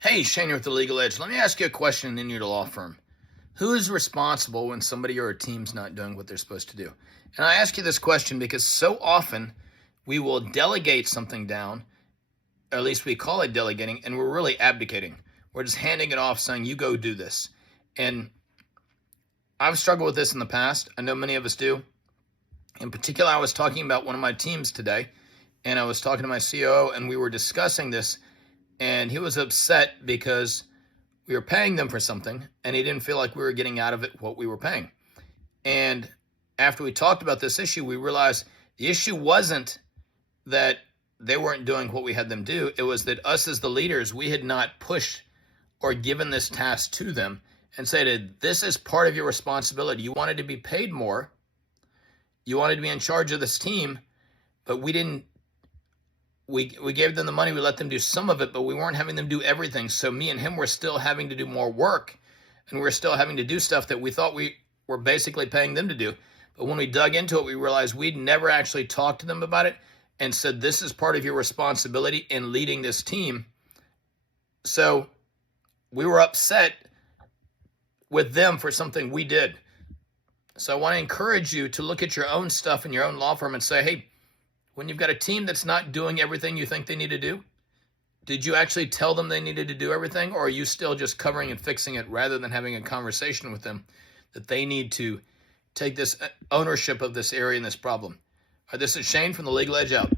Hey, Shane here with the Legal Edge. Let me ask you a question in your law firm. Who is responsible when somebody or a team's not doing what they're supposed to do? And I ask you this question because so often we will delegate something down, or at least we call it delegating, and we're really abdicating. We're just handing it off saying, you go do this. And I've struggled with this in the past. I know many of us do. In particular, I was talking about one of my teams today, and I was talking to my COO, and we were discussing this, and he was upset because we were paying them for something, and he didn't feel like we were getting out of it what we were paying. And after we talked about this issue, we realized the issue wasn't that they weren't doing what we had them do. It was that us as the leaders, we had not pushed or given this task to them and said, this is part of your responsibility. You wanted to be paid more. You wanted to be in charge of this team, but we didn't. We gave them the money. We let them do some of it, but we weren't having them do everything. So me and him were still having to do more work, and we were still having to do stuff that we thought we were basically paying them to do. But when we dug into it, we realized we'd never actually talked to them about it and said, this is part of your responsibility in leading this team. So we were upset with them for something we did. So I want to encourage you to look at your own stuff in your own law firm and say, hey, when you've got a team that's not doing everything you think they need to do, did you actually tell them they needed to do everything, or are you still just covering and fixing it rather than having a conversation with them that they need to take this ownership of this area and this problem? All right, this is Shane from the Legal Edge out.